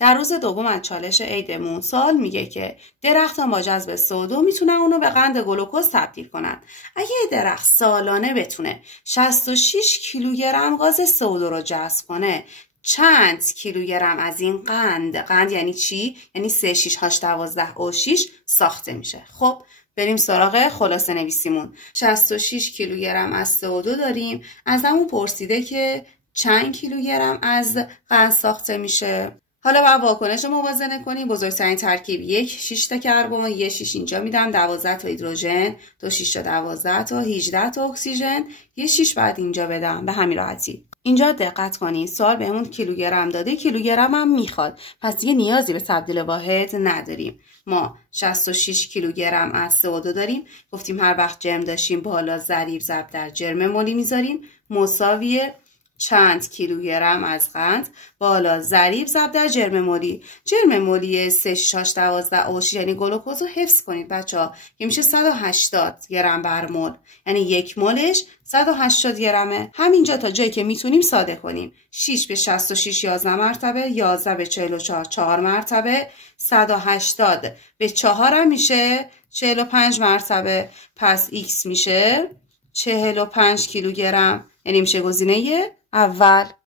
در روز دوم از چالش عیدمون سوال میگه که درختان با جذب CO2 میتونن اونو به قند گلوکوز تبدیل کنن. اگه درخت سالانه بتونه 66 کیلوگرم گاز CO2 رو جذب کنه، چند کیلوگرم از این قند یعنی چی؟ یعنی 36812O6 ساخته میشه. خب بریم سراغ خلاصه نویسیمون. 66 کیلوگرم از CO2 داریم. از همون پرسیده که چند کیلوگرم از قند ساخته میشه. حالا باید واکنش رو موازنه کنیم. بزرگترین ترکیب 1 6 تا کربن، 1 6 اینجا میدم، 12 تا هیدروژن، 2 6 تا 12 تا 18 تا اکسیژن، 1 6 بعد اینجا بدم. به همین راحتی. اینجا دقت کنید سوال بهمون کیلوگرم داده، کیلوگرم هم میخواد، پس دیگه نیازی به تبدیل واحد نداریم. ما 66 کیلوگرم از CO2 داریم. گفتیم هر وقت جرم داشتیم بالا ضریب ضرب در جرم مولی میذاریم، مساویه چند کیلوگرم از قند بالا ضریب ضرب در جرم مولی. جرم مولی 36812O6 یعنی گلوکوز رو حفظ کنید بچه‌ها که میشه 180 گرم بر مول، یعنی یک مولش 180 گرمه. همینجا تا جایی که میتونیم ساده کنیم. 6 به 66 11 مرتبه، 11 به 44 4 مرتبه، 180 به 4 هم میشه 45 مرتبه. پس X میشه 45 کیلوگرم، یعنی میشه گزینه اول.